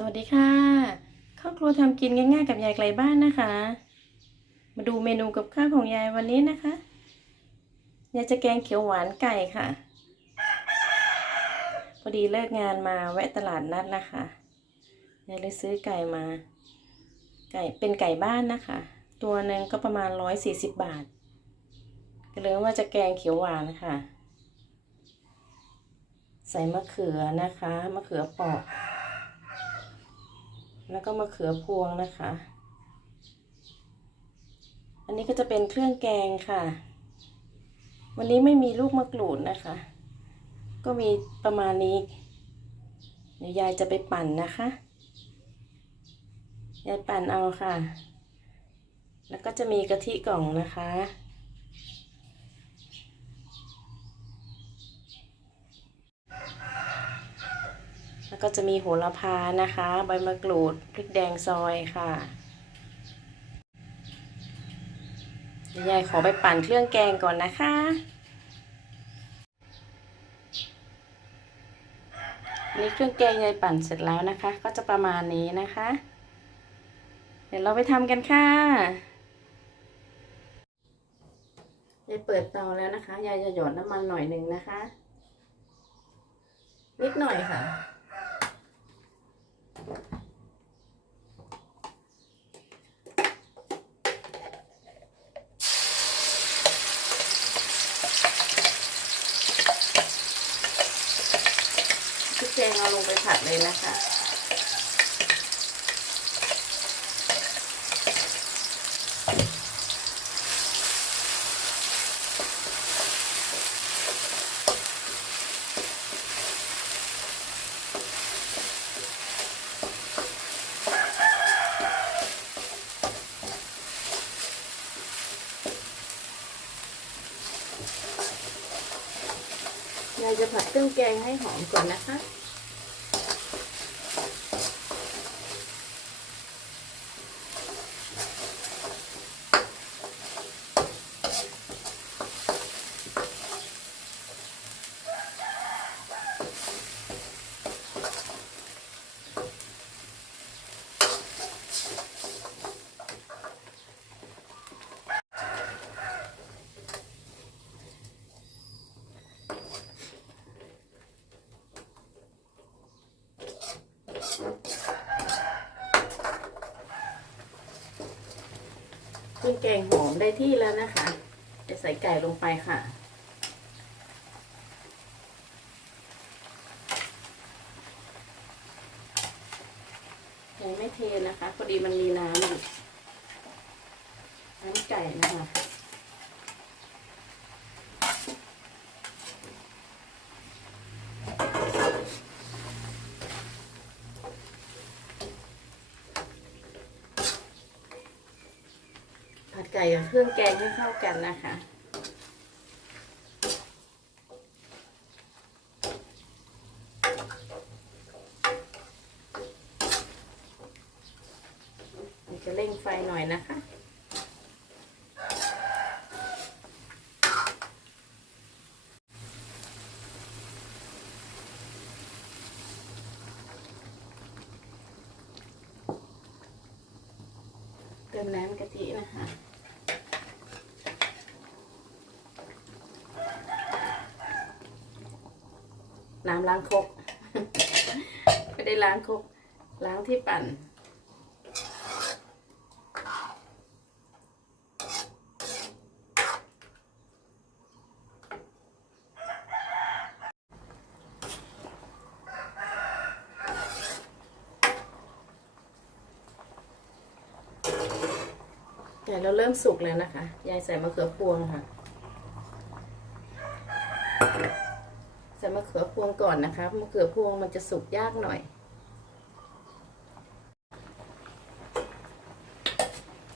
สวัสดีค่ะครอบครัวทำกินง่ายๆกับยายไกลบ้านนะคะ มาดูเมนูกับข้าวของยายวันนี้นะคะยายจะแกงเขียวหวานไก่ค่ะ พอดีเลิกงานมาแวะตลาดนัดนะคะยายเลยซื้อไก่มา ไก่เป็นไก่บ้านนะคะ ตัวหนึ่งก็ประมาณร้อยสี่สิบบาท ก็เลยว่าจะแกงเขียวหวานค่ะ ใส่มะเขือนะคะ มะเขือเปอก แล้วก็มะเขือพวงนะคะ อันนี้ก็จะเป็นเครื่องแกงค่ะ วันนี้ไม่มีลูกมะกรูดนะคะ ก็มีประมาณนี้ เดี๋ยวยายจะไปปั่นนะคะ ยายปั่นเอาค่ะ แล้วก็จะมีกะทิกล่องนะคะ แล้วก็จะมีโหระพานะคะ ใบมะกรูดพริกแดงซอยค่ะยายขอไปปั่นเครื่องแกงก่อนนะคะ นี่เครื่องแกงยายปั่นเสร็จแล้วนะคะ ก็จะประมาณนี้นะคะ เดี๋ยวเราไปทำกันค่ะยายเปิดเตาแล้วนะคะ ยายจะหยดน้ำมันหน่อยหนึ่งนะคะ นิดหน่อยค่ะ พริกแกง เอาลงไปผัดเลยนะคะยายจะผัดเครื่องแกงให้หอมก่อนนะคะ แกงหอมได้ที่แล้วนะคะ จะใส่ไก่ลงไปค่ะ ยังไม่เทนะคะ พอดีมันมีน้ำอยู่น้ำไก่นะคะ ไก่กับเครื่องแกงให้เข้ากันนะคะจะเร่งไฟหน่อยนะคะเติมน้ำกะทินะคะ น้ำล้างครกไม่ได้ล้างครกล้างที่ปั่นไก่เราเริ่มสุกแล้วนะคะ ยายใส่มะเขือพวงค่ะ ใส่มะ เขือพวงก่อนนะคะมะเขือพวงมันจะสุกยากหน่อย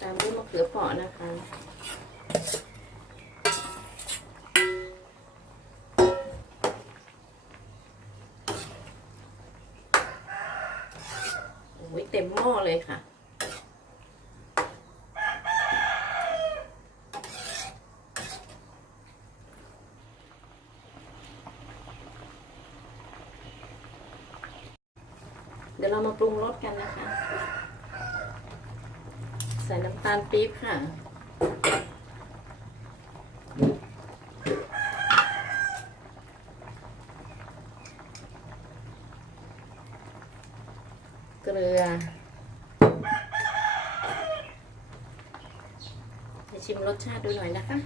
ตามด้วยมะเขือเปราะนะคะโอ้ยเต็มหม้อเลยค่ะ ดี๋ยวเรามาปรุงรสกันนะคะ ใส่น้ำตาลปี๊บค่ะ เกลือจะชิมรสชาติดูหน่อยนะคะ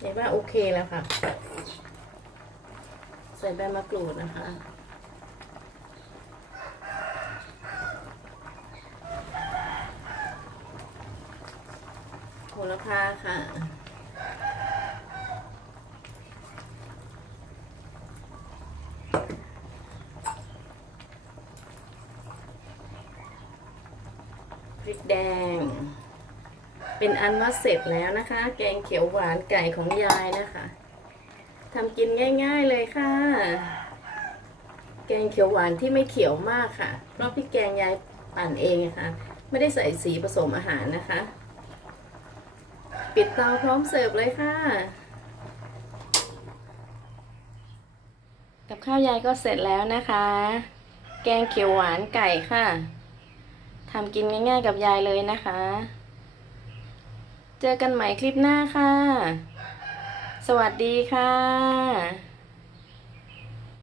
เห็นว่าโอเคแล้วค่ะ ใส่ใบมะกรูดนะคะ โหระพาค่ะพริกแดง เป็นอันว่าเสร็จแล้วนะคะ แกงเขียวหวานไก่ของยายนะคะ ทำกินง่ายๆเลยค่ะ แกงเขียวหวานที่ไม่เขียวมากค่ะเพราะพริกแกงยายปั่นเองนะคะ ไม่ได้ใส่สีผสมอาหารนะคะ ปิดเตาพร้อมเสิร์ฟเลยค่ะ กับข้าวยายก็เสร็จแล้วนะคะ แกงเขียวหวานไก่ค่ะทำกินง่ายๆกับยายเลยนะคะ เจอกันใหม่คลิปหน้าค่ะ สวัสดีค่ะ